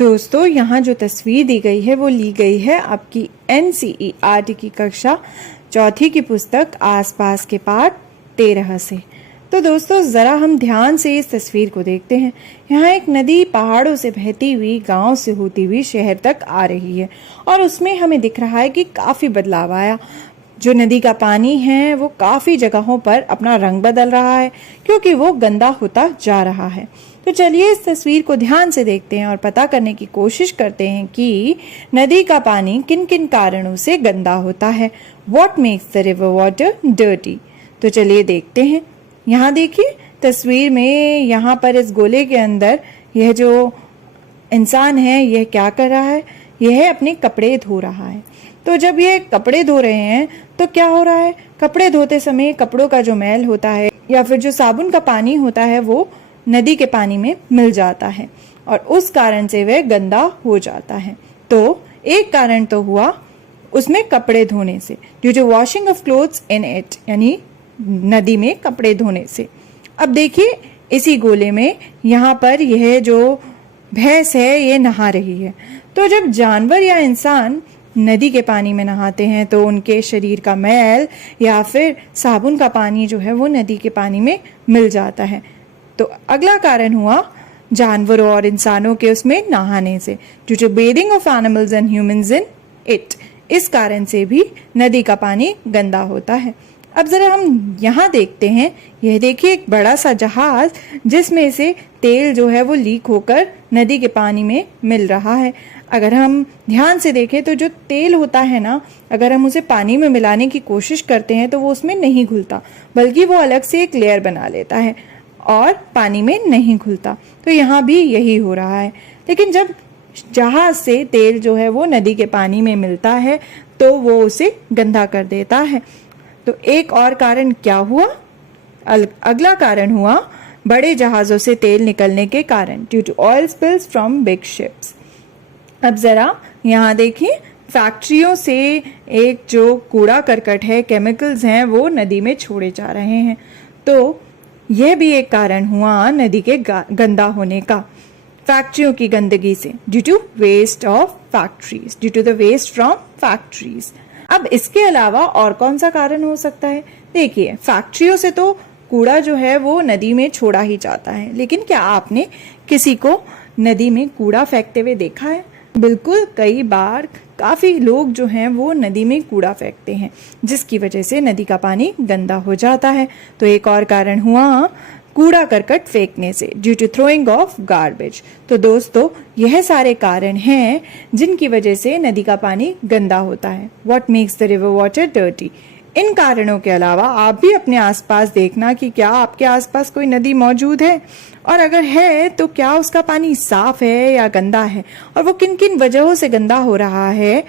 दोस्तों यहाँ जो तस्वीर दी गई है वो ली गई है आपकी NCERT की कक्षा चौथी की पुस्तक आसपास के पाठ 13 से। तो दोस्तों ज़रा हम ध्यान से इस तस्वीर को देखते हैं। यहाँ एक नदी पहाड़ों से बहती हुई गांव से होती हुई शहर तक आ रही है और उसमें हमें दिख रहा है कि काफ़ी बदलाव आया। जो नदी का पानी है वो काफ़ी जगहों पर अपना रंग बदल रहा है क्योंकि वो गंदा होता जा रहा है। तो चलिए इस तस्वीर को ध्यान से देखते हैं और पता करने की कोशिश करते हैं कि नदी का पानी किन किन कारणों से गंदा होता है। What makes the river water dirty? तो चलिए देखते हैं। यहाँ देखिए तस्वीर में, यहाँ पर इस गोले के अंदर यह जो इंसान है यह क्या कर रहा है, यह अपने कपड़े धो रहा है। तो जब ये कपड़े धो रहे हैं तो क्या हो रहा है, कपड़े धोते समय कपड़ों का जो मैल होता है या फिर जो साबुन का पानी होता है वो नदी के पानी में मिल जाता है और उस कारण से वह गंदा हो जाता है। तो एक कारण तो हुआ उसमें कपड़े धोने से, due to washing of clothes in it, यानी नदी में कपड़े धोने से। अब देखिए इसी गोले में यहाँ पर यह जो भैंस है ये नहा रही है। तो जब जानवर या इंसान नदी के पानी में नहाते हैं तो उनके शरीर का मैल या फिर साबुन का पानी जो है वो नदी के पानी में मिल जाता है। तो अगला कारण हुआ जानवरों और इंसानों के उसमें नहाने से, due to bathing of animals and humans in it. इस कारण से भी नदी का पानी गंदा होता है। अब जरा हम यहाँ देखते हैं, यह देखिए एक बड़ा सा जहाज जिसमें से तेल जो है वो लीक होकर नदी के पानी में मिल रहा है। अगर हम ध्यान से देखें तो जो तेल होता है ना, अगर हम उसे पानी में मिलाने की कोशिश करते हैं तो वो उसमें नहीं घुलता, बल्कि वो अलग से एक लेयर बना लेता है और पानी में नहीं घुलता। तो यहाँ भी यही हो रहा है। लेकिन जब जहाज से तेल जो है वो नदी के पानी में मिलता है तो वो उसे गंदा कर देता है। तो एक और कारण क्या हुआ, अगला कारण हुआ बड़े जहाजों से तेल निकलने के कारण, due to oil spills from big ships. अब जरा यहाँ देखिए फैक्ट्रियों से एक जो कूड़ा करकट है, केमिकल्स हैं, वो नदी में छोड़े जा रहे हैं। तो यह भी एक कारण हुआ नदी के गंदा होने का, फैक्ट्रियों की गंदगी से, due to waste of factories, due to the waste from factories. अब इसके अलावा और कौन सा कारण हो सकता है? देखिए फैक्ट्रियों से तो कूड़ा जो है वो नदी में छोड़ा ही जाता है, लेकिन क्या आपने किसी को नदी में कूड़ा फेंकते हुए देखा है? बिल्कुल, कई बार काफी लोग जो हैं वो नदी में कूड़ा फेंकते हैं जिसकी वजह से नदी का पानी गंदा हो जाता है। तो एक और कारण हुआ कूड़ा करकट फेंकने से, due to throwing of garbage. तो दोस्तों यह सारे कारण हैं जिनकी वजह से नदी का पानी गंदा होता है। What makes the river water dirty? इन कारणों के अलावा आप भी अपने आसपास देखना कि क्या आपके आसपास कोई नदी मौजूद है, और अगर है तो क्या उसका पानी साफ है या गंदा है, और वो किन किन वजहों से गंदा हो रहा है।